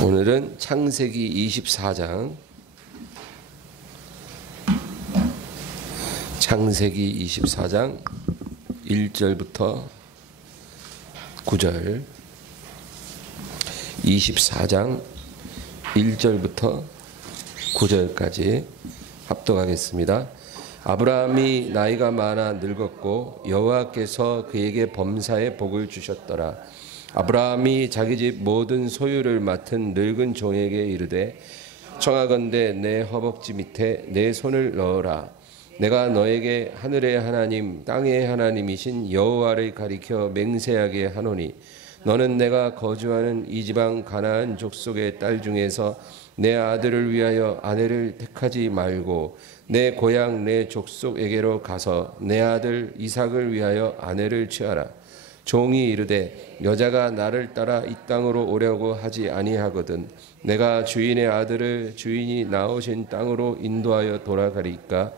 오늘은 창세기 24장 창세기 24장 1절부터 9절 24장 1절부터 9절까지 합독하겠습니다. 아브라함이 나이가 많아 늙었고 여호와께서 그에게 범사의 복을 주셨더라. 아브라함이 자기 집 모든 소유를 맡은 늙은 종에게 이르되 청하건대 내 허벅지 밑에 내 손을 넣어라. 내가 너에게 하늘의 하나님 땅의 하나님이신 여호와를 가리켜 맹세하게 하노니 너는 내가 거주하는 이 지방 가나안 족속의 딸 중에서 내 아들을 위하여 아내를 택하지 말고 내 고향 내 족속에게로 가서 내 아들 이삭을 위하여 아내를 취하라. 종이 이르되 여자가 나를 따라 이 땅으로 오려고 하지 아니하거든 내가 주인의 아들을 주인이 나오신 땅으로 인도하여 돌아가리까.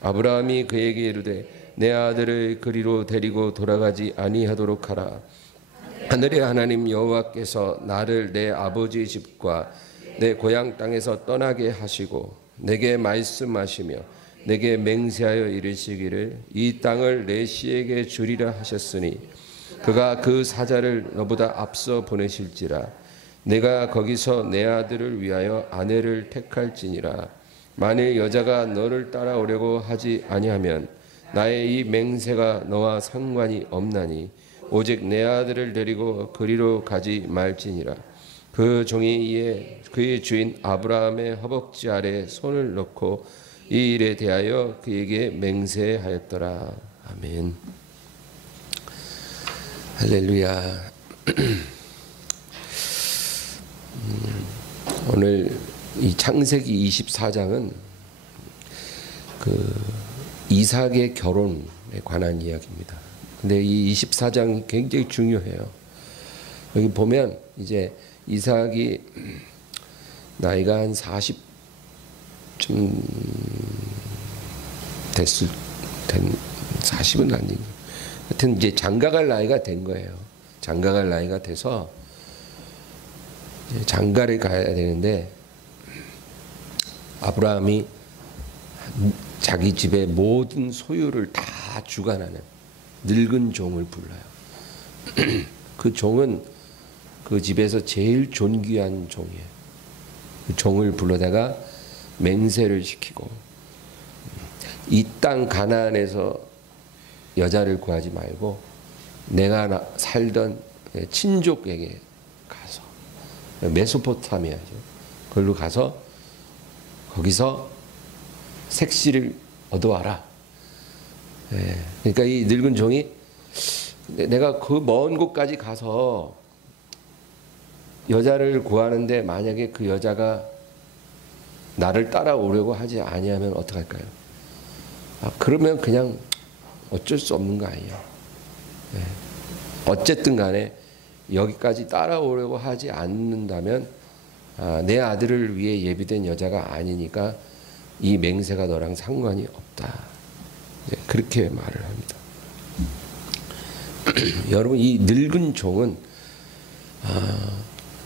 아브라함이 그에게 이르되 내 아들을 그리로 데리고 돌아가지 아니하도록 하라. 하늘의 하나님 여호와께서 나를 내 아버지 집과 내 고향 땅에서 떠나게 하시고 내게 말씀하시며 내게 맹세하여 이르시기를 이 땅을 내 씨에게 주리라 하셨으니 그가 그 사자를 너보다 앞서 보내실지라. 내가 거기서 내 아들을 위하여 아내를 택할지니라. 만일 여자가 너를 따라오려고 하지 아니하면 나의 이 맹세가 너와 상관이 없나니 오직 내 아들을 데리고 그리로 가지 말지니라. 그 종이 이에 그의 주인 아브라함의 허벅지 아래에 손을 넣고 이 일에 대하여 그에게 맹세하였더라. 아멘. 할렐루야. 오늘 이 창세기 24장은 그 이삭의 결혼에 관한 이야기입니다. 근데 이 24장이 굉장히 중요해요. 여기 보면 이제 이삭이 나이가 한 40쯤 됐을 40은 아니고 하여튼 이제 장가갈 나이가 된 거예요. 장가갈 나이가 돼서 장가를 가야 되는데 아브라함이 자기 집의 모든 소유를 다 주관하는 늙은 종을 불러요. 그 종은 그 집에서 제일 존귀한 종이에요. 그 종을 불러다가 맹세를 시키고 이 땅 가나안에서 여자를 구하지 말고 내가 살던 친족에게 가서 메소포타미아죠. 그걸로 가서 거기서 색시를 얻어와라. 그러니까 이 늙은 종이 내가 그 먼 곳까지 가서 여자를 구하는데 만약에 그 여자가 나를 따라오려고 하지 아니하면 어떡할까요? 그러면 그냥 어쩔 수 없는 거 아니에요. 어쨌든 간에 여기까지 따라오려고 하지 않는다면 내 아들을 위해 예비된 여자가 아니니까 이 맹세가 너랑 상관이 없다. 그렇게 말을 합니다. 여러분, 이 늙은 종은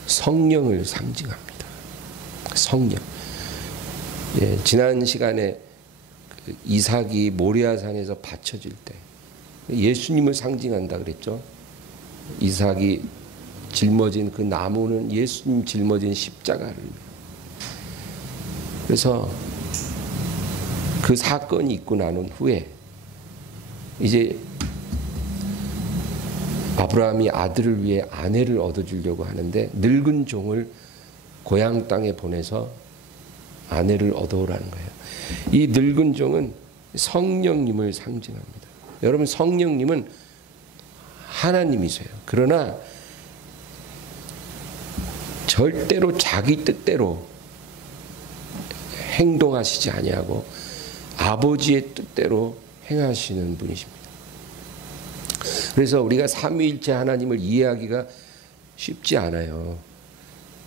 성령을 상징합니다. 성령. 지난 시간에 이삭이 모리아산에서 바쳐질 때 예수님을 상징한다 그랬죠. 이삭이 짊어진 그 나무는 예수님 짊어진 십자가를. 그래서 그 사건이 있고 나는 후에 이제 아브라함이 아들을 위해 아내를 얻어주려고 하는데 늙은 종을 고향 땅에 보내서 아내를 얻어오라는 거예요. 이 늙은 종은 성령님을 상징합니다. 여러분, 성령님은 하나님이세요. 그러나 절대로 자기 뜻대로 행동하시지 아니하고 아버지의 뜻대로 행하시는 분이십니다. 그래서 우리가 삼위일체 하나님을 이해하기가 쉽지 않아요.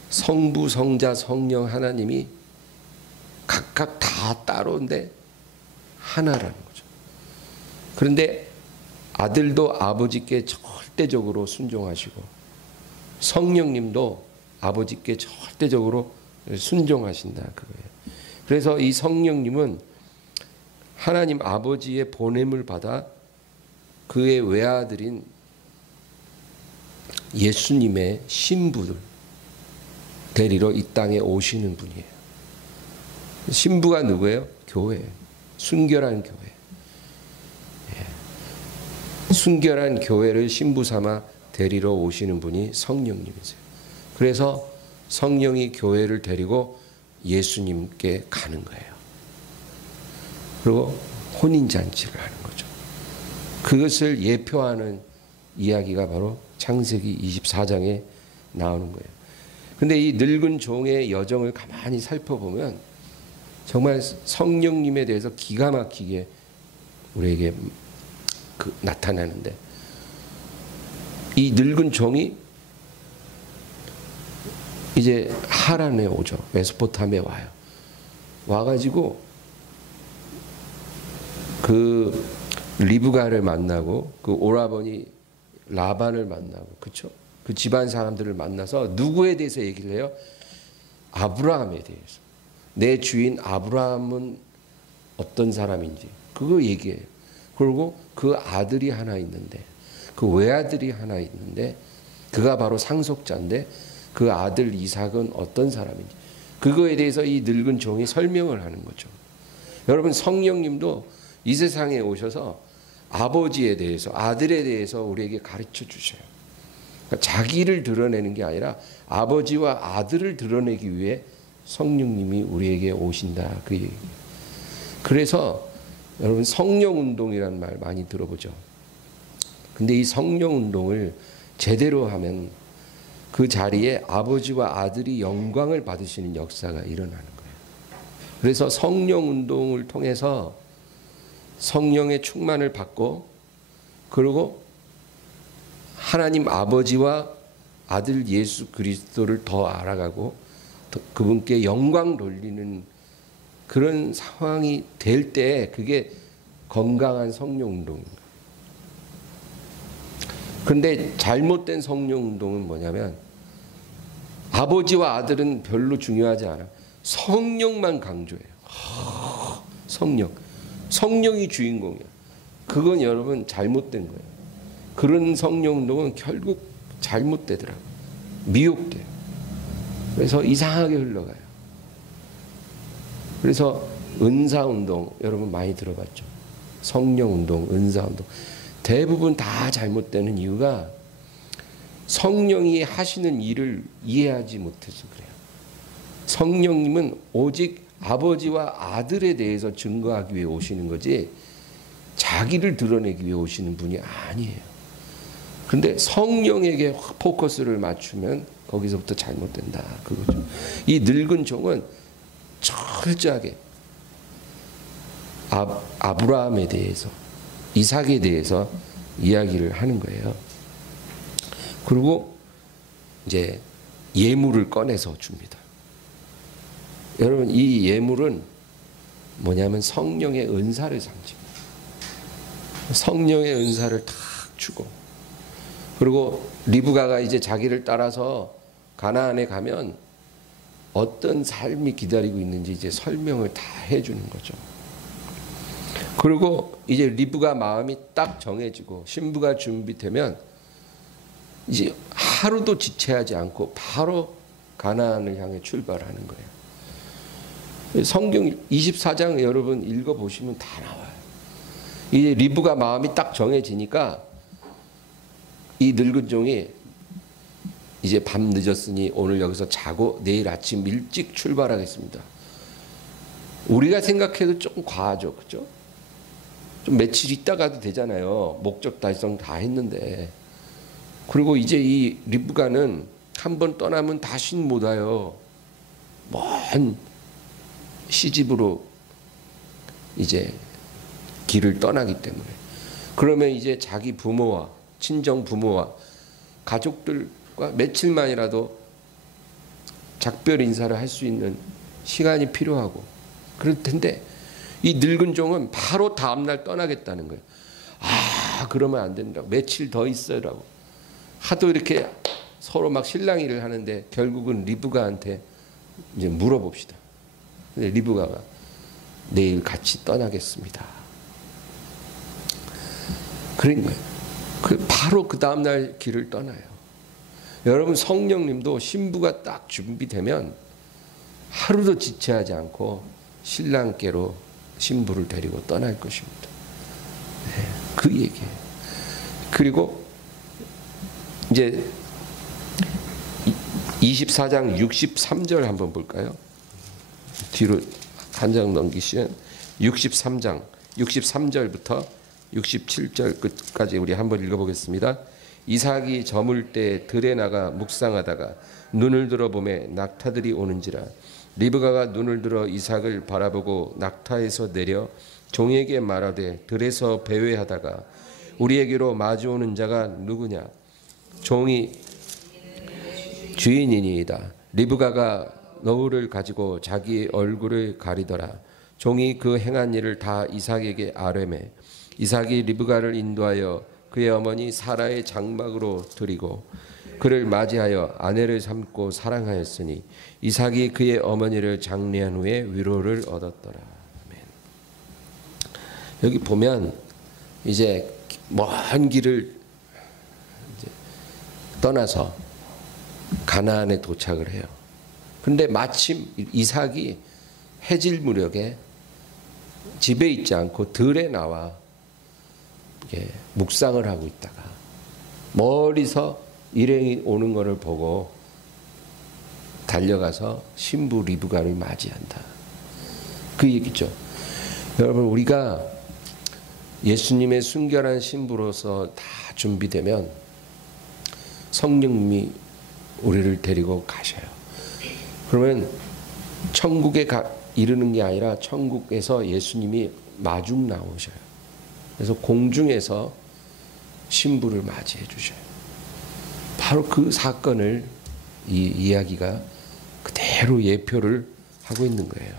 성부, 성자, 성령 하나님이 각각 다 따로인데 하나라는 거죠. 그런데 아들도 아버지께 절대적으로 순종하시고 성령님도 아버지께 절대적으로 순종하신다 그거예요. 그래서 이 성령님은 하나님 아버지의 보냄을 받아 그의 외아들인 예수님의 신부를 데리러 이 땅에 오시는 분이에요. 신부가 누구예요? 교회예요. 순결한 교회. 순결한 교회를 신부 삼아 데리러 오시는 분이 성령님이세요. 그래서 성령이 교회를 데리고 예수님께 가는 거예요. 그리고 혼인잔치를 하는 거죠. 그것을 예표하는 이야기가 바로 창세기 24장에 나오는 거예요. 근데 이 늙은 종의 여정을 가만히 살펴보면 정말 성령님에 대해서 기가 막히게 우리에게 나타나는데, 이 늙은 종이 이제 하란에 오죠. 메소포타미아에 와요. 와가지고 그 리브가를 만나고 그 오라버니 라반을 만나고, 그렇죠? 그 집안 사람들을 만나서 누구에 대해서 얘기를 해요? 아브라함에 대해서. 내 주인 아브라함은 어떤 사람인지 그거 얘기해요. 그리고 그 아들이 하나 있는데, 그 외아들이 하나 있는데, 그가 바로 상속자인데 그 아들 이삭은 어떤 사람인지 그거에 대해서 이 늙은 종이 설명을 하는 거죠. 여러분, 성령님도 이 세상에 오셔서 아버지에 대해서, 아들에 대해서 우리에게 가르쳐 주셔요. 그러니까 자기를 드러내는 게 아니라 아버지와 아들을 드러내기 위해 성령님이 우리에게 오신다 그 얘기예요. 그래서 여러분, 성령운동이라는 말 많이 들어보죠. 근데 이 성령운동을 제대로 하면 그 자리에 아버지와 아들이 영광을 받으시는 역사가 일어나는 거예요. 그래서 성령운동을 통해서 성령의 충만을 받고, 그리고 하나님 아버지와 아들 예수 그리스도를 더 알아가고 그분께 영광 돌리는 그런 상황이 될 때 그게 건강한 성령운동입니다. 그런데 잘못된 성령운동은 뭐냐면 아버지와 아들은 별로 중요하지 않아. 성령만 강조해요. 성령이 주인공이야. 그건 여러분 잘못된 거예요. 그런 성령운동은 결국 잘못되더라고요. 미혹돼요. 그래서 이상하게 흘러가요. 그래서 은사운동 여러분 많이 들어봤죠. 성령운동, 은사운동 대부분 다 잘못되는 이유가 성령이 하시는 일을 이해하지 못해서 그래요. 성령님은 오직 아버지와 아들에 대해서 증거하기 위해 오시는 거지 자기를 드러내기 위해 오시는 분이 아니에요. 그런데 성령에게 포커스를 맞추면 거기서부터 잘못된다 그거죠. 이 늙은 종은 철저하게 아브라함에 대해서, 이삭에 대해서 이야기를 하는 거예요. 그리고 이제 예물을 꺼내서 줍니다. 여러분, 이 예물은 뭐냐면 성령의 은사를 상징해요. 성령의 은사를 탁 주고, 그리고 리브가가 이제 자기를 따라서 가나안에 가면 어떤 삶이 기다리고 있는지 이제 설명을 다 해주는 거죠. 그리고 이제 리브가 마음이 딱 정해지고 신부가 준비되면 이제 하루도 지체하지 않고 바로 가나안을 향해 출발하는 거예요. 성경 24장 여러분 읽어보시면 다 나와요. 이제 리브가 마음이 딱 정해지니까 이 늙은 종이 이제 밤 늦었으니 오늘 여기서 자고 내일 아침 일찍 출발하겠습니다. 우리가 생각해도 조금 과하죠, 그렇죠? 좀 며칠 있다가도 되잖아요. 목적 달성 다 했는데. 그리고 이제 이 리브가는 한번 떠나면 다시는 못 와요. 먼 시집으로 이제 길을 떠나기 때문에. 그러면 이제 자기 부모와 친정 부모와 가족들과 며칠만이라도 작별 인사를 할 수 있는 시간이 필요하고 그럴 텐데 이 늙은 종은 바로 다음날 떠나겠다는 거예요. 아, 그러면 안 된다고. 며칠 더 있어라고. 하도 이렇게 서로 막 실랑이를 하는데 결국은 리브가한테 이제 물어봅시다. 근데 리브가가 내일 같이 떠나겠습니다. 그런 거예요. 바로 그 다음날 길을 떠나요. 여러분, 성령님도 신부가 딱 준비되면 하루도 지체하지 않고 신랑께로 신부를 데리고 떠날 것입니다. 네, 그 얘기예요. 그리고 이제 24장 63절 한번 볼까요? 뒤로 한 장 넘기시면 63장 63절부터 67절 끝까지 우리 한번 읽어보겠습니다. 이삭이 저물 때 들에 나가 묵상하다가 눈을 들어 보매 낙타들이 오는지라. 리브가가 눈을 들어 이삭을 바라보고 낙타에서 내려 종에게 말하되 들에서 배회하다가 우리에게로 마주오는 자가 누구냐? 종이 주인이니이다. 리브가가 너울을 가지고 자기 얼굴을 가리더라. 종이 그 행한 일을 다 이삭에게 아뢰매 이삭이 리브가를 인도하여 그의 어머니 사라의 장막으로 들이고 그를 맞이하여 아내를 삼고 사랑하였으니 이삭이 그의 어머니를 장례한 후에 위로를 얻었더라. 아멘. 여기 보면 이제 먼 길을 이제 떠나서 가나안에 도착을 해요. 근데 마침 이삭이 해질 무렵에 집에 있지 않고 들에 나와 묵상을 하고 있다가 멀리서 일행이 오는 것을 보고 달려가서 신부 리브가를 맞이한다. 그 얘기죠. 여러분, 우리가 예수님의 순결한 신부로서 다 준비되면 성령님이 우리를 데리고 가셔요. 그러면 천국에 이르는 게 아니라 천국에서 예수님이 마중 나오셔요. 그래서 공중에서 신부를 맞이해 주셔요. 바로 그 사건을 이 이야기가 그대로 예표를 하고 있는 거예요.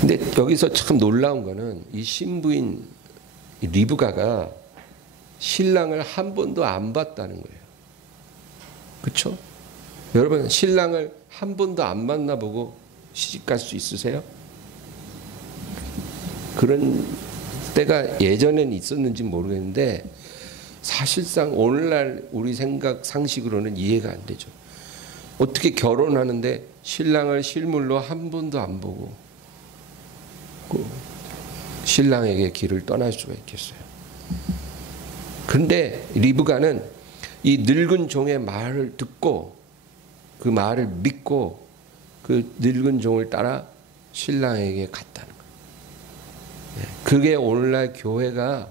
근데 여기서 참 놀라운 거는 이 신부인 리브가가 신랑을 한 번도 안 봤다는 거예요. 그렇죠? 여러분, 신랑을 한 번도 안 만나보고 시집갈 수 있으세요? 그런 때가 예전엔 있었는지 모르겠는데 사실상 오늘날 우리 생각 상식으로는 이해가 안 되죠. 어떻게 결혼하는데 신랑을 실물로 한 번도 안 보고 신랑에게 길을 떠날 수가 있겠어요. 그런데 리브가는 이 늙은 종의 말을 듣고 그 말을 믿고 그 늙은 종을 따라 신랑에게 갔다는 거예요. 그게 오늘날 교회가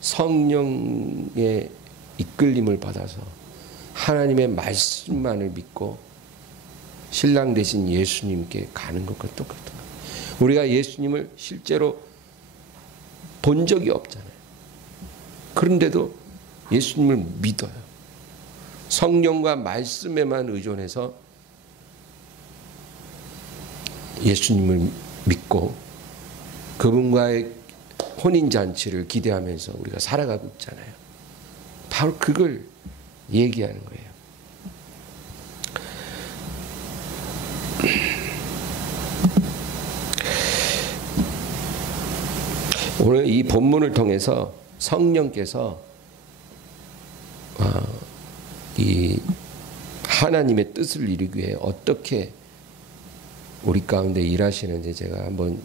성령의 이끌림을 받아서 하나님의 말씀만을 믿고 신랑 대신 예수님께 가는 것과 똑같은 거예요. 우리가 예수님을 실제로 본 적이 없잖아요. 그런데도 예수님을 믿어요. 성령과 말씀에만 의존해서 예수님을 믿고 그분과의 혼인잔치를 기대하면서 우리가 살아가고 있잖아요. 바로 그걸 얘기하는 거예요. 오늘 이 본문을 통해서 성령께서 이 하나님의 뜻을 이루기 위해 어떻게 우리 가운데 일하시는지 제가 한번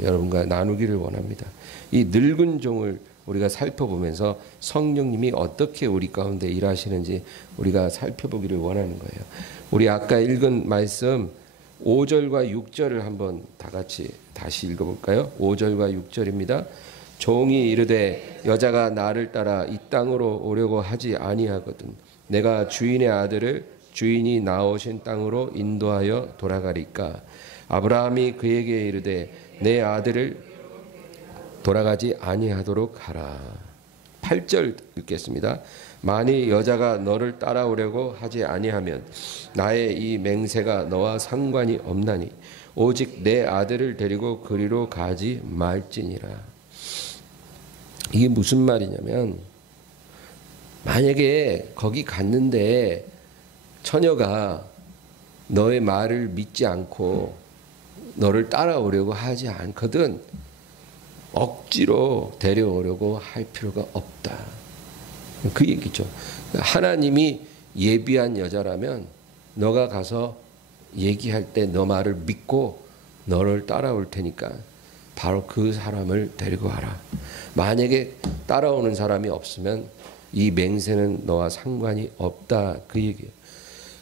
여러분과 나누기를 원합니다. 이 늙은 종을 우리가 살펴보면서 성령님이 어떻게 우리 가운데 일하시는지 우리가 살펴보기를 원하는 거예요. 우리 아까 읽은 말씀 5절과 6절을 한번 다 같이 다시 읽어볼까요? 5절과 6절입니다. 종이 이르되 여자가 나를 따라 이 땅으로 오려고 하지 아니하거든 내가 주인의 아들을 주인이 나오신 땅으로 인도하여 돌아가리까. 아브라함이 그에게 이르되 내 아들을 돌아가지 아니하도록 하라. 8절 읽겠습니다. 만일 여자가 너를 따라오려고 하지 아니하면 나의 이 맹세가 너와 상관이 없나니 오직 내 아들을 데리고 그리로 가지 말지니라. 이게 무슨 말이냐면, 만약에 거기 갔는데 처녀가 너의 말을 믿지 않고 너를 따라오려고 하지 않거든 억지로 데려오려고 할 필요가 없다. 그 얘기죠. 하나님이 예비한 여자라면 너가 가서 얘기할 때 너 말을 믿고 너를 따라올 테니까 바로 그 사람을 데리고 와라. 만약에 따라오는 사람이 없으면 이 맹세는 너와 상관이 없다. 그 얘기예요.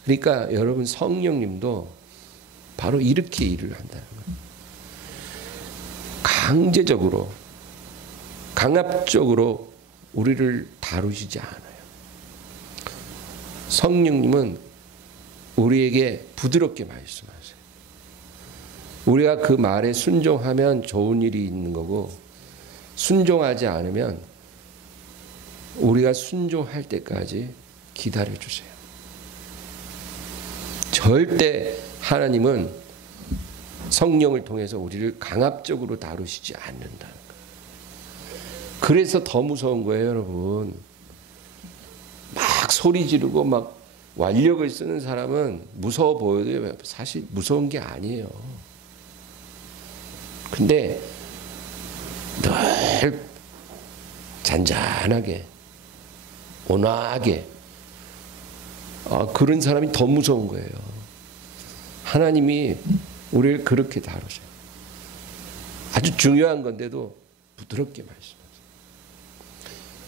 그러니까 여러분, 성령님도 바로 이렇게 일을 한다는 거예요. 강제적으로, 강압적으로 우리를 다루시지 않아요. 성령님은 우리에게 부드럽게 말씀하세요. 우리가 그 말에 순종하면 좋은 일이 있는 거고, 순종하지 않으면 우리가 순종할 때까지 기다려 주세요. 절대 하나님은 성령을 통해서 우리를 강압적으로 다루시지 않는다는 거예요. 그래서 더 무서운 거예요, 여러분. 막 소리 지르고 막 완력을 쓰는 사람은 무서워 보여도 사실 무서운 게 아니에요. 근데 늘 잔잔하게, 온화하게, 그런 사람이 더 무서운 거예요. 하나님이 우리를 그렇게 다루세요. 아주 중요한 건데도 부드럽게 말씀하세요.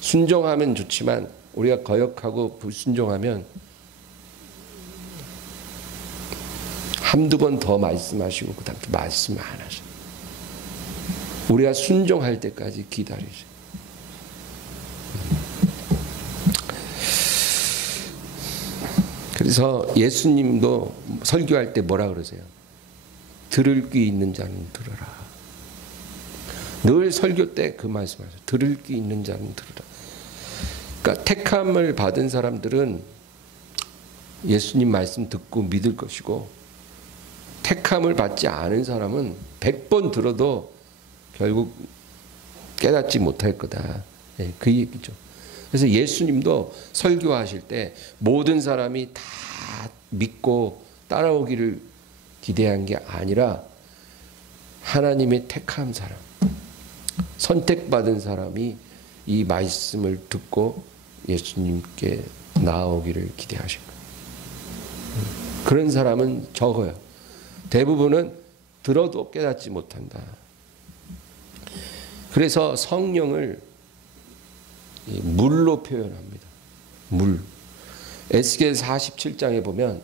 순종하면 좋지만 우리가 거역하고 불순종하면 한두 번 더 말씀하시고 그 다음 말씀 안 하셔요. 우리가 순종할 때까지 기다리세요. 그래서 예수님도 설교할 때 뭐라 그러세요? 들을 귀 있는 자는 들으라. 늘 설교 때 그 말씀하세요. 들을 귀 있는 자는 들으라. 그러니까 택함을 받은 사람들은 예수님 말씀 듣고 믿을 것이고, 택함을 받지 않은 사람은 100번 들어도 결국 깨닫지 못할 거다. 그 얘기죠. 그래서 예수님도 설교하실 때 모든 사람이 다 믿고 따라오기를 기대한 게 아니라 하나님의 택한 사람, 선택받은 사람이 이 말씀을 듣고 예수님께 나아오기를 기대하신 거예요. 그런 사람은 적어요. 대부분은 들어도 깨닫지 못한다. 그래서 성령을 물로 표현합니다. 물. 에스겔 47장에 보면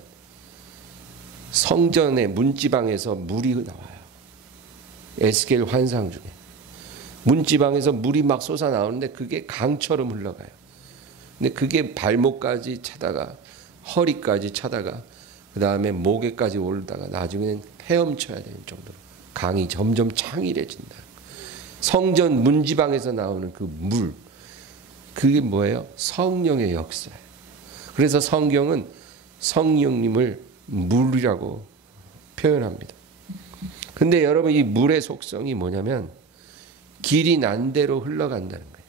성전의 문지방에서 물이 나와요. 에스겔 환상 중에. 문지방에서 물이 막 솟아나오는데 그게 강처럼 흘러가요. 근데 그게 발목까지 차다가 허리까지 차다가 그 다음에 목에까지 오르다가 나중에는 헤엄쳐야 되는 정도로 강이 점점 창일해진다. 성전 문지방에서 나오는 그 물, 그게 뭐예요? 성령의 역사예요. 그래서 성경은 성령님을 물이라고 표현합니다. 근데 여러분, 이 물의 속성이 뭐냐면 길이 난 대로 흘러간다는 거예요.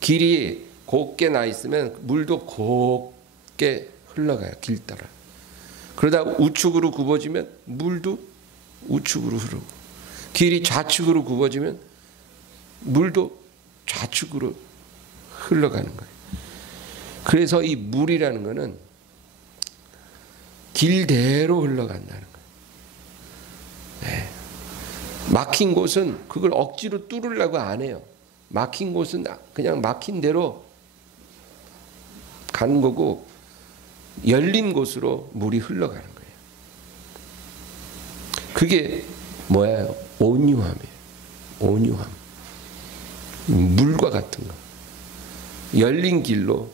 길이 곱게 나 있으면 물도 곱게 흘러가요. 길 따라. 그러다 우측으로 굽어지면 물도 우측으로 흐르고, 길이 좌측으로 굽어지면 물도 좌측으로 흘러가는 거예요. 그래서 이 물이라는 것은 길대로 흘러간다는 거예요. 네. 막힌 곳은 그걸 억지로 뚫으려고 안 해요. 막힌 곳은 그냥 막힌 대로 가는 거고, 열린 곳으로 물이 흘러가는 거예요. 그게 뭐예요? 온유함이에요. 온유함. 물과 같은 거. 열린 길로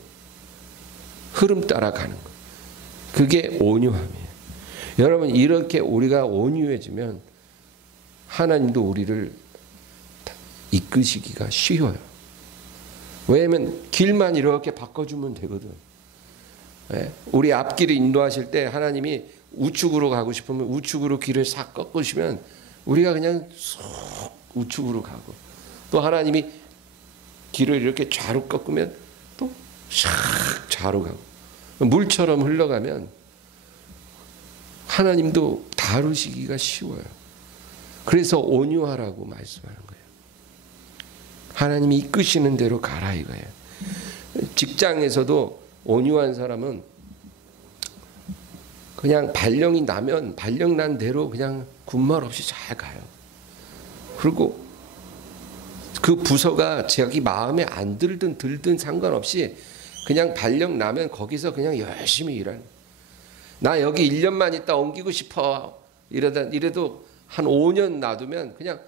흐름 따라 가는 거. 그게 온유함이에요. 여러분, 이렇게 우리가 온유해지면 하나님도 우리를 이끄시기가 쉬워요. 왜냐하면 길만 이렇게 바꿔주면 되거든. 우리 앞길을 인도하실 때 하나님이 우측으로 가고 싶으면 우측으로 길을 싹 꺾으시면 우리가 그냥 쏙 우측으로 가고, 또 하나님이 길을 이렇게 좌로 꺾으면 또 샥 좌로 가고, 물처럼 흘러가면 하나님도 다루시기가 쉬워요. 그래서 온유하라고 말씀하는 거예요. 하나님이 이끄시는 대로 가라 이거예요. 직장에서도 온유한 사람은 그냥 발령이 나면 발령 난 대로 그냥 군말 없이 잘 가요. 그리고 그 부서가 자기 마음에 안 들든 상관없이 그냥 발령 나면 거기서 그냥 열심히 일하는. 나 여기 1년만 있다 옮기고 싶어 이래도 한 5년 놔두면 그냥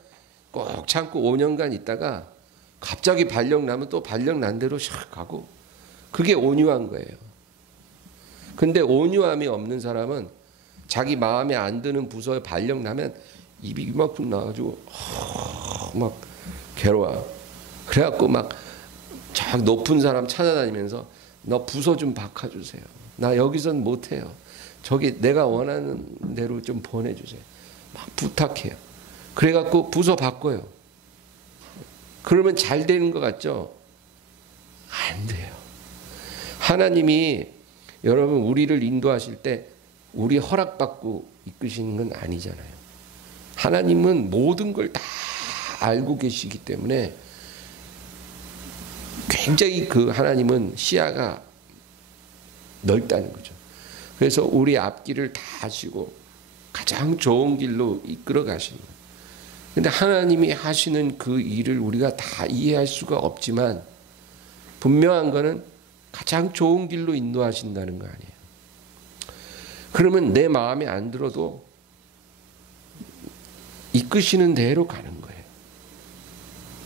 꼭 참고 5년간 있다가 갑자기 발령 나면 또 발령 난 대로 샥 가고, 그게 온유한 거예요. 근데 온유함이 없는 사람은 자기 마음에 안 드는 부서에 발령 나면 입이 이만큼 나가지고 막 괴로워. 그래갖고 막 저 높은 사람 찾아다니면서 너 부서 좀 바꿔주세요. 나 여기선 못해요. 저기 내가 원하는 대로 좀 보내주세요. 막 부탁해요. 그래갖고 부서 바꿔요. 그러면 잘 되는 것 같죠? 안 돼요. 하나님이 여러분 우리를 인도하실 때 우리 허락받고 이끄시는 건 아니잖아요. 하나님은 모든 걸 다 알고 계시기 때문에 굉장히 그 하나님은 시야가 넓다는 거죠. 그래서 우리 앞길을 다 하시고 가장 좋은 길로 이끌어 가시는 거예요. 근데 하나님이 하시는 그 일을 우리가 다 이해할 수가 없지만 분명한 거는 가장 좋은 길로 인도하신다는 거 아니에요. 그러면 내 마음에 안 들어도 이끄시는 대로 가는 거예요.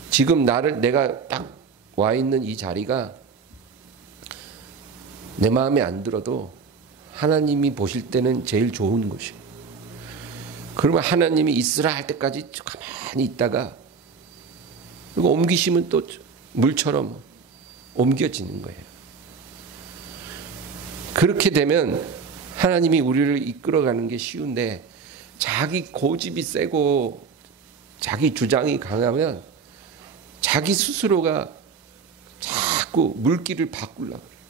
지금 내가 딱 와 있는 이 자리가 내 마음에 안 들어도 하나님이 보실 때는 제일 좋은 것이에요. 그러면 하나님이 있으라 할 때까지 가만히 있다가 그리고 옮기시면 또 물처럼 옮겨지는 거예요. 그렇게 되면 하나님이 우리를 이끌어가는 게 쉬운데, 자기 고집이 세고 자기 주장이 강하면 자기 스스로가 자꾸 물길을 바꾸려고 그래요.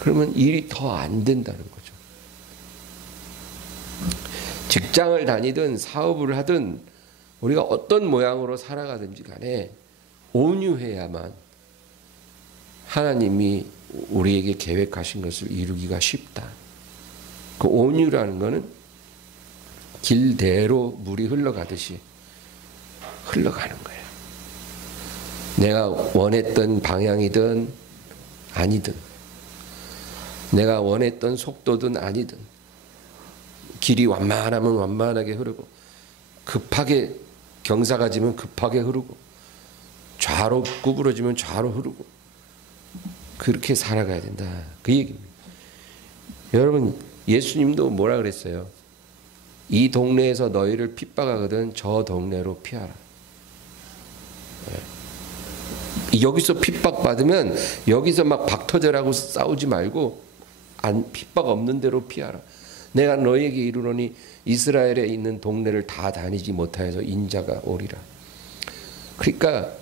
그러면 일이 더 안 된다는 거죠. 직장을 다니든 사업을 하든 우리가 어떤 모양으로 살아가든지 간에 온유해야만 하나님이 우리에게 계획하신 것을 이루기가 쉽다. 그 온유라는 것은 길대로 물이 흘러가듯이 흘러가는 거예요. 내가 원했던 방향이든 아니든, 내가 원했던 속도든 아니든, 길이 완만하면 완만하게 흐르고 급하게 경사가 지면 급하게 흐르고 좌로 구부러지면 좌로 흐르고 그렇게 살아가야 된다. 그 얘기입니다. 여러분, 예수님도 뭐라 그랬어요? 이 동네에서 너희를 핍박하거든 저 동네로 피하라. 여기서 핍박받으면 여기서 막 박터져라고 싸우지 말고 핍박 없는 데로 피하라. 내가 너희에게 이르노니 이스라엘에 있는 동네를 다 다니지 못하여서 인자가 오리라. 그러니까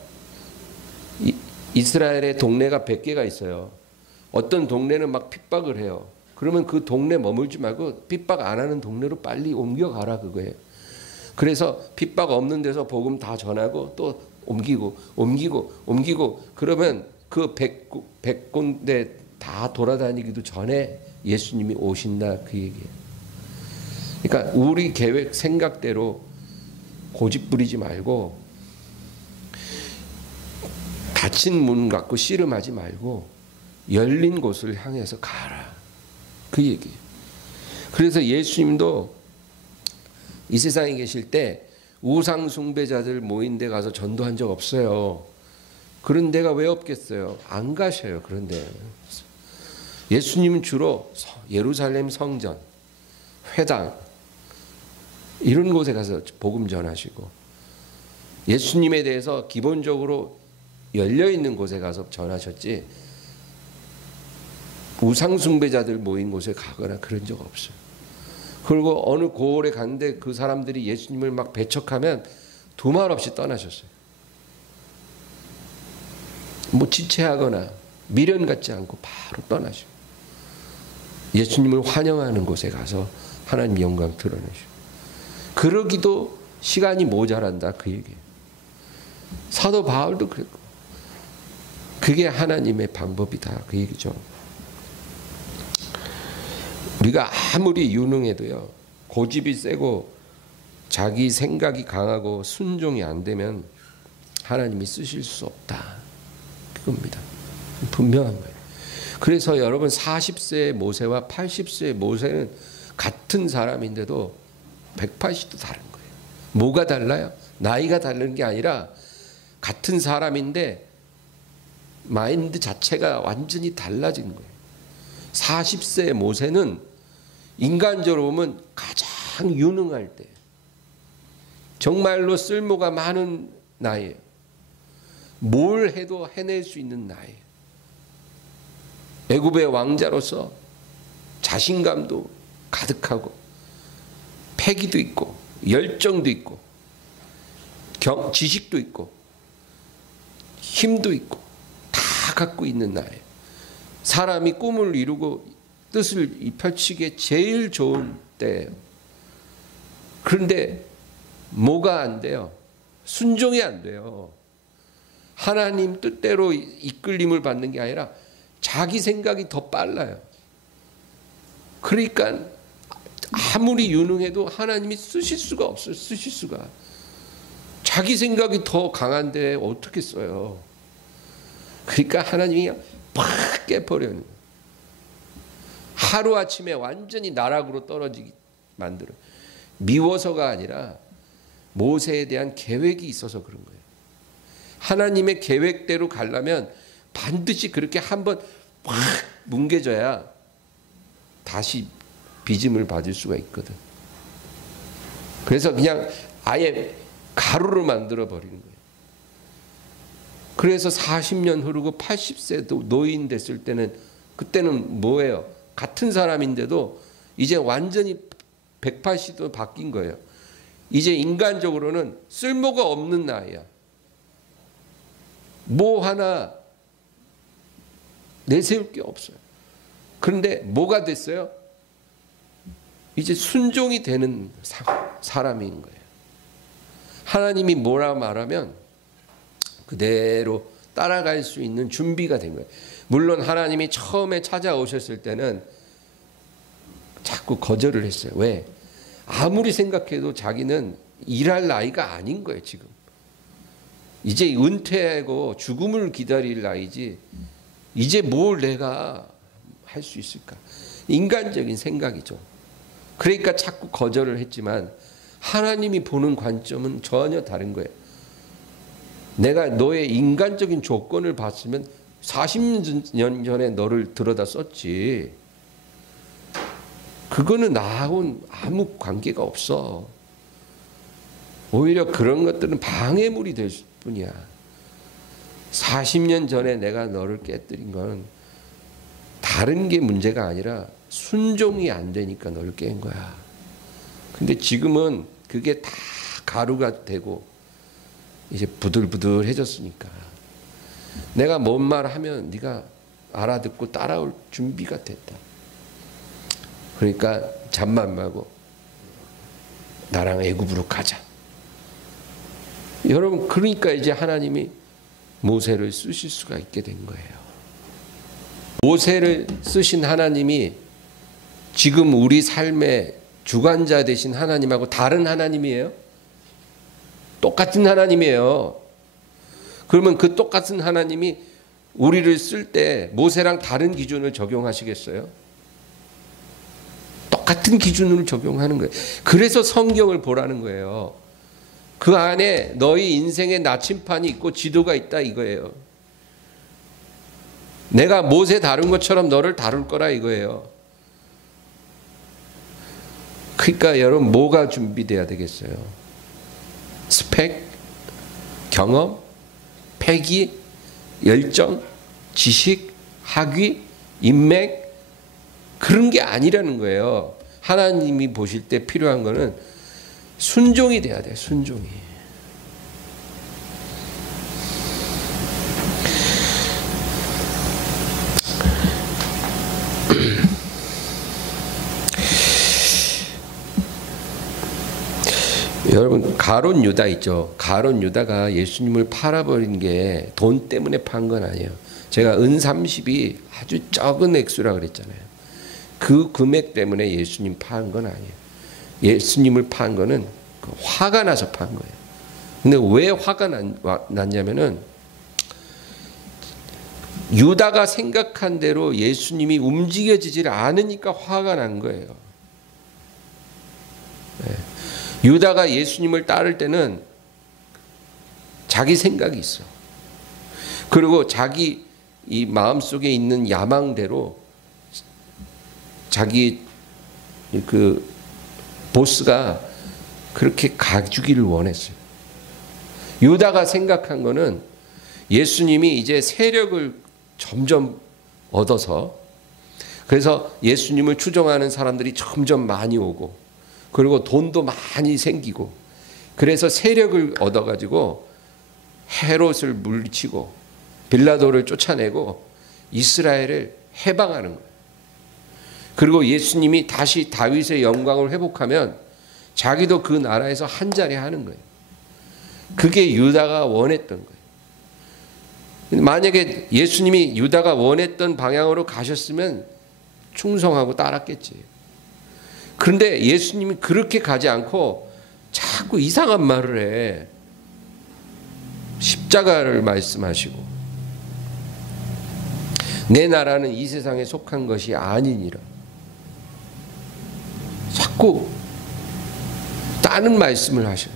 이스라엘의 동네가 100개가 있어요. 어떤 동네는 막 핍박을 해요. 그러면 그 동네 머물지 말고 핍박 안 하는 동네로 빨리 옮겨가라 그거예요. 그래서 핍박 없는 데서 복음 다 전하고 또 옮기고 그러면 그 100군데 다 돌아다니기도 전에 예수님이 오신다 그 얘기예요. 그러니까 우리 계획 생각대로 고집 부리지 말고 닫힌 문 갖고 씨름하지 말고 열린 곳을 향해서 가라 그 얘기예요. 그래서 예수님도 이 세상에 계실 때 우상 숭배자들 모인 데 가서 전도한 적 없어요. 그런 데가 왜 없겠어요? 안 가셔요. 그런 데. 예수님은 주로 예루살렘 성전, 회당 이런 곳에 가서 복음 전하시고, 예수님에 대해서 기본적으로 열려있는 곳에 가서 전하셨지 우상 숭배자들 모인 곳에 가거나 그런 적 없어요. 그리고 어느 고을에 갔는데 그 사람들이 예수님을 막 배척하면 두말 없이 떠나셨어요. 뭐 지체하거나 미련 갖지 않고 바로 떠나시고 예수님을 환영하는 곳에 가서 하나님 영광 드러내시고, 그러기도 시간이 모자란다 그 얘기예요. 사도 바울도 그랬고 그게 하나님의 방법이다 그 얘기죠. 우리가 아무리 유능해도요, 고집이 세고 자기 생각이 강하고 순종이 안 되면 하나님이 쓰실 수 없다 그겁니다. 분명한 거예요. 그래서 여러분 40세의 모세와 80세의 모세는 같은 사람인데도 180도 다른 거예요. 뭐가 달라요? 나이가 다른 게 아니라 같은 사람인데 마인드 자체가 완전히 달라진 거예요. 40세의 모세는 인간적으로 보면 가장 유능할 때, 정말로 쓸모가 많은 나이에요. 뭘 해도 해낼 수 있는 나이에요. 애굽의 왕자로서 자신감도 가득하고 패기도 있고 열정도 있고 지식도 있고 힘도 있고 다 갖고 있는 나이에요. 사람이 꿈을 이루고 뜻을 펼치기에 제일 좋은 때예요. 그런데 뭐가 안 돼요? 순종이 안 돼요. 하나님 뜻대로 이끌림을 받는 게 아니라 자기 생각이 더 빨라요. 그러니까 아무리 유능해도 하나님이 쓰실 수가 없어요. 쓰실 수가. 자기 생각이 더 강한데 어떻게 써요? 그러니까 하나님이 그냥 팍 깨버려요. 하루아침에 완전히 나락으로 떨어지게 만들어요. 미워서가 아니라 모세에 대한 계획이 있어서 그런 거예요. 하나님의 계획대로 가려면 반드시 그렇게 한번 확 뭉개져야 다시 빚음을 받을 수가 있거든. 그래서 그냥 아예 가루로 만들어 버리는 거예요. 그래서 40년 흐르고 80세도 노인 됐을 때는, 그때는 뭐예요? 같은 사람인데도 이제 완전히 180도 바뀐 거예요. 이제 인간적으로는 쓸모가 없는 나이야. 뭐 하나 내세울 게 없어요. 그런데 뭐가 됐어요? 이제 순종이 되는 사람인 거예요. 하나님이 뭐라 말하면 그대로 따라갈 수 있는 준비가 된 거예요. 물론 하나님이 처음에 찾아오셨을 때는 자꾸 거절을 했어요. 왜? 아무리 생각해도 자기는 일할 나이가 아닌 거예요. 지금 이제 은퇴하고 죽음을 기다릴 나이지 이제 뭘 내가 할 수 있을까? 인간적인 생각이죠. 그러니까 자꾸 거절을 했지만 하나님이 보는 관점은 전혀 다른 거예요. 내가 너의 인간적인 조건을 봤으면 40년 전에 너를 들여다 썼지. 그거는 나하고는 아무 관계가 없어. 오히려 그런 것들은 방해물이 될 뿐이야. 40년 전에 내가 너를 깨뜨린 건 다른 게 문제가 아니라 순종이 안 되니까 너를 깬 거야. 근데 지금은 그게 다 가루가 되고 이제 부들부들해졌으니까 내가 뭔 말 하면 네가 알아듣고 따라올 준비가 됐다. 그러니까 잠만 말고 나랑 애굽으로 가자. 여러분, 그러니까 이제 하나님이 모세를 쓰실 수가 있게 된 거예요. 모세를 쓰신 하나님이 지금 우리 삶의 주관자 되신 하나님하고 다른 하나님이에요? 똑같은 하나님이에요. 그러면 그 똑같은 하나님이 우리를 쓸 때 모세랑 다른 기준을 적용하시겠어요? 똑같은 기준을 적용하는 거예요. 그래서 성경을 보라는 거예요. 그 안에 너희 인생의 나침판이 있고 지도가 있다 이거예요. 내가 모세 다룬 것처럼 너를 다룰 거라 이거예요. 그러니까 여러분, 뭐가 준비돼야 되겠어요? 스펙, 경험, 패기, 열정, 지식, 학위, 인맥, 그런 게 아니라는 거예요. 하나님이 보실 때 필요한 거는 순종이 돼야 돼요. 순종이. 여러분, 가룟 유다 있죠. 가룟 유다가 예수님을 팔아버린 게 돈 때문에 판 건 아니에요. 제가 은 30이 아주 적은 액수라 그랬잖아요. 그 금액 때문에 예수님 판 건 아니에요. 예수님을 판 거는 화가 나서 판 거예요. 근데 왜 화가 났냐면은 유다가 생각한 대로 예수님이 움직여지질 않으니까 화가 난 거예요. 네. 유다가 예수님을 따를 때는 자기 생각이 있어. 그리고 자기 이 마음속에 있는 야망대로 자기 그 보스가 그렇게 가주기를 원했어요. 유다가 생각한 거는 예수님이 이제 세력을 점점 얻어서, 그래서 예수님을 추종하는 사람들이 점점 많이 오고, 그리고 돈도 많이 생기고, 그래서 세력을 얻어가지고 헤롯을 물리치고 빌라도를 쫓아내고 이스라엘을 해방하는 거예요. 그리고 예수님이 다시 다윗의 영광을 회복하면 자기도 그 나라에서 한 자리 하는 거예요. 그게 유다가 원했던 거예요. 만약에 예수님이 유다가 원했던 방향으로 가셨으면 충성하고 따랐겠지. 그런데 예수님이 그렇게 가지 않고 자꾸 이상한 말을 해. 십자가를 말씀하시고, 내 나라는 이 세상에 속한 것이 아니니라. 자꾸 다른 말씀을 하셔요.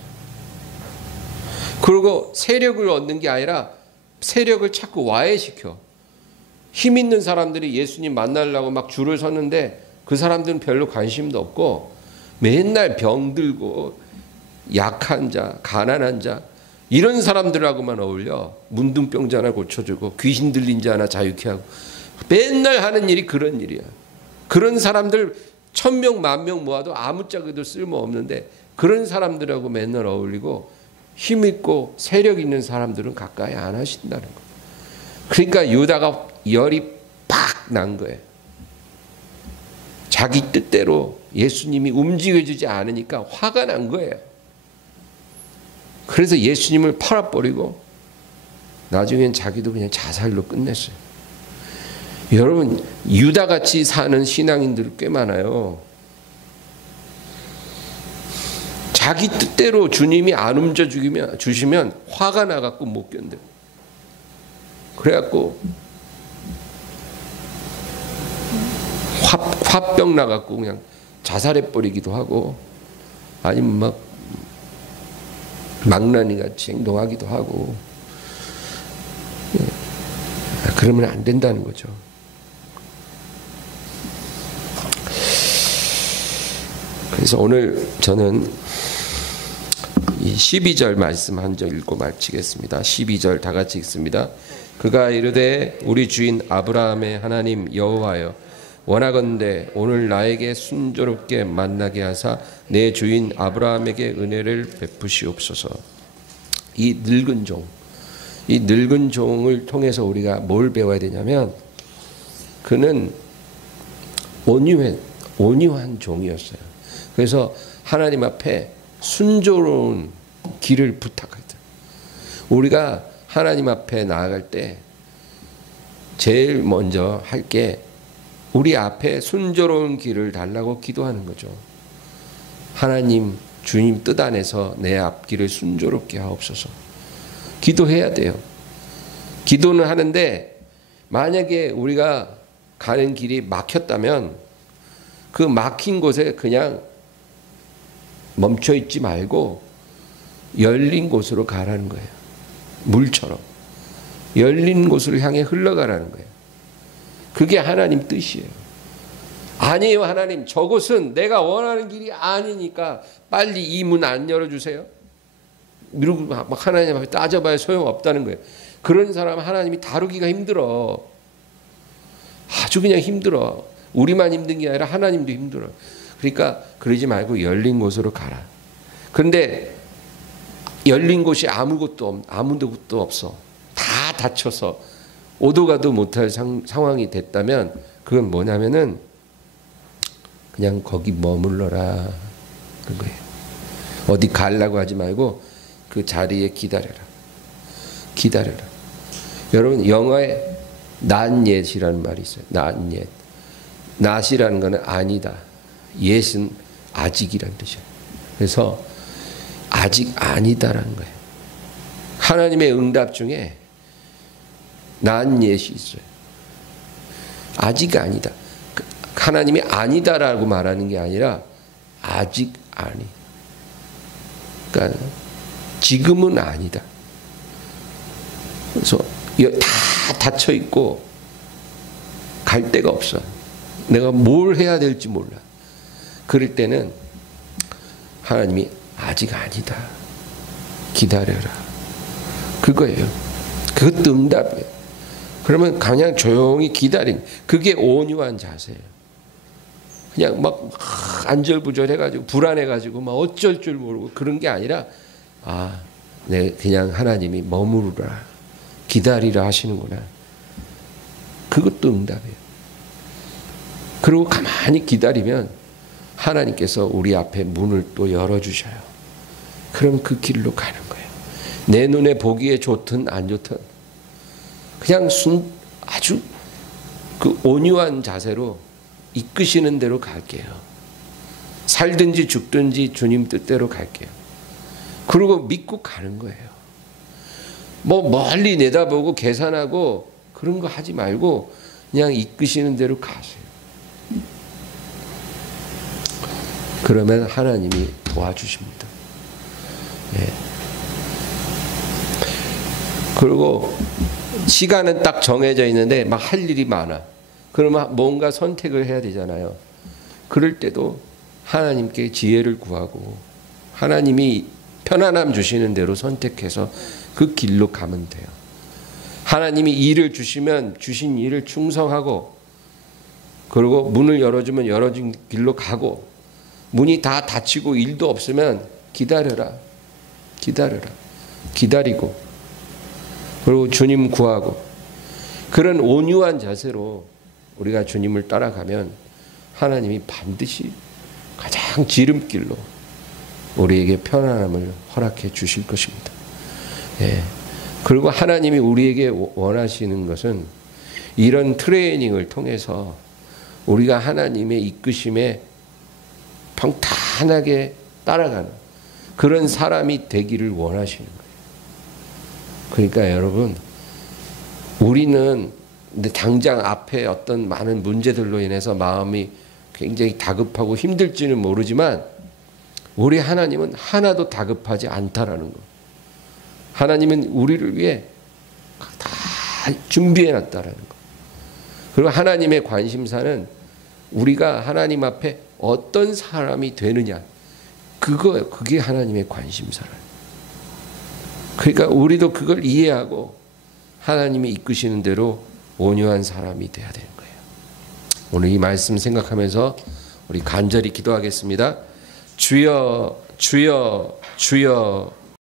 그리고 세력을 얻는 게 아니라 세력을 자꾸 와해시켜. 힘 있는 사람들이 예수님 만나려고 막 줄을 섰는데 그 사람들은 별로 관심도 없고 맨날 병들고 약한 자, 가난한 자, 이런 사람들하고만 어울려. 문둥병자 하나 고쳐주고 귀신 들린 자 하나 자유케 하고, 맨날 하는 일이 그런 일이야. 그런 사람들 1000명, 10,000명 모아도 아무짝에도 쓸모없는데 그런 사람들하고 맨날 어울리고 힘있고 세력 있는 사람들은 가까이 안 하신다는 거예요. 그러니까 유다가 열이 팍 난 거예요. 자기 뜻대로 예수님이 움직여주지 않으니까 화가 난 거예요. 그래서 예수님을 팔아버리고 나중엔 자기도 그냥 자살로 끝냈어요. 여러분, 유다같이 사는 신앙인들 꽤 많아요. 자기 뜻대로 주님이 안 움직여주시면 화가 나갖고 못 견뎌요. 그래갖고 화병 나갖고 그냥 자살해버리기도 하고, 아니면 막 망나니같이 행동하기도 하고. 그러면 안 된다는 거죠. 그래서 오늘 저는 이 12절 말씀 한 절 읽고 마치겠습니다. 12절 다 같이 읽습니다. 그가 이르되 우리 주인 아브라함의 하나님 여호와여, 원하건대 오늘 나에게 순조롭게 만나게 하사 내 주인 아브라함에게 은혜를 베푸시옵소서. 이 늙은 종을 통해서 우리가 뭘 배워야 되냐면, 그는 온유한 종이었어요. 그래서 하나님 앞에 순조로운 길을 부탁하죠. 우리가 하나님 앞에 나아갈 때 제일 먼저 할 게 우리 앞에 순조로운 길을 달라고 기도하는 거죠. 하나님, 주님 뜻 안에서 내 앞길을 순조롭게 하옵소서. 기도해야 돼요. 기도는 하는데 만약에 우리가 가는 길이 막혔다면 그 막힌 곳에 그냥 멈춰 있지 말고 열린 곳으로 가라는 거예요. 물처럼 열린 곳을 향해 흘러가라는 거예요. 그게 하나님 뜻이에요. 아니에요, 하나님, 저곳은 내가 원하는 길이 아니니까 빨리 이 문 안 열어주세요. 이러고 막 하나님 앞에 따져봐야 소용없다는 거예요. 그런 사람 하나님이 다루기가 힘들어. 아주 그냥 힘들어. 우리만 힘든 게 아니라 하나님도 힘들어. 그러니까 그러지 말고 열린 곳으로 가라. 그런데 열린 곳이 아무것도 없어. 다 닫혀서 오도 가도 못할 상황이 됐다면 그건 뭐냐면은 그냥 거기 머물러라 그런 거예요. 어디 가려고 하지 말고 그 자리에 기다려라. 기다려라. 여러분 영어에 not yet이라는 말이 있어요. not yet. not이라는 거는 아니다. yet은 아직이라는 뜻이에요. 그래서 아직 아니다라는 거예요. 하나님의 응답 중에 not yet이 있어요. 아직 아니다. 하나님이 아니다라고 말하는 게 아니라 아직 아니. 그러니까 지금은 아니다. 그래서 다 닫혀 있고 갈 데가 없어. 내가 뭘 해야 될지 몰라. 그럴 때는 하나님이 아직 아니다. 기다려라. 그거예요. 그것도 응답이에요. 그러면 그냥 조용히 기다린, 그게 온유한 자세예요. 그냥 막 안절부절해가지고 불안해가지고 막 어쩔 줄 모르고 그런 게 아니라 내 그냥 하나님이 머무르라 기다리라 하시는구나. 그것도 응답이에요. 그리고 가만히 기다리면 하나님께서 우리 앞에 문을 또 열어주셔요. 그럼 그 길로 가는 거예요. 내 눈에 보기에 좋든 안 좋든 그냥 아주 그 온유한 자세로 이끄시는 대로 갈게요. 살든지 죽든지 주님 뜻대로 갈게요. 그리고 믿고 가는 거예요. 뭐 멀리 내다보고 계산하고 그런 거 하지 말고 그냥 이끄시는 대로 가세요. 그러면 하나님이 도와주십니다. 예. 그리고 시간은 딱 정해져 있는데 막 할 일이 많아. 그러면 뭔가 선택을 해야 되잖아요. 그럴 때도 하나님께 지혜를 구하고 하나님이 편안함 주시는 대로 선택해서 그 길로 가면 돼요. 하나님이 일을 주시면 주신 일을 충성하고, 그리고 문을 열어주면 열어준 길로 가고, 문이 다 닫히고 일도 없으면 기다려라. 기다려라. 기다리고, 그리고 주님 구하고, 그런 온유한 자세로 우리가 주님을 따라가면 하나님이 반드시 가장 지름길로 우리에게 편안함을 허락해 주실 것입니다. 예. 그리고 하나님이 우리에게 원하시는 것은 이런 트레이닝을 통해서 우리가 하나님의 이끄심에 평탄하게 따라가는 그런 사람이 되기를 원하시는 거예요. 그러니까 여러분, 우리는 근데 당장 앞에 어떤 많은 문제들로 인해서 마음이 굉장히 다급하고 힘들지는 모르지만 우리 하나님은 하나도 다급하지 않다라는 거. 하나님은 우리를 위해 다 준비해 놨다라는 거. 그리고 하나님의 관심사는 우리가 하나님 앞에 어떤 사람이 되느냐. 그게 하나님의 관심사예요. 그러니까 우리도 그걸 이해하고 하나님이 이끄시는 대로 온유한 사람이 돼야 되는 거예요. 오늘 이 말씀 생각하면서 우리 간절히 기도하겠습니다. 주여, 주여, 주여.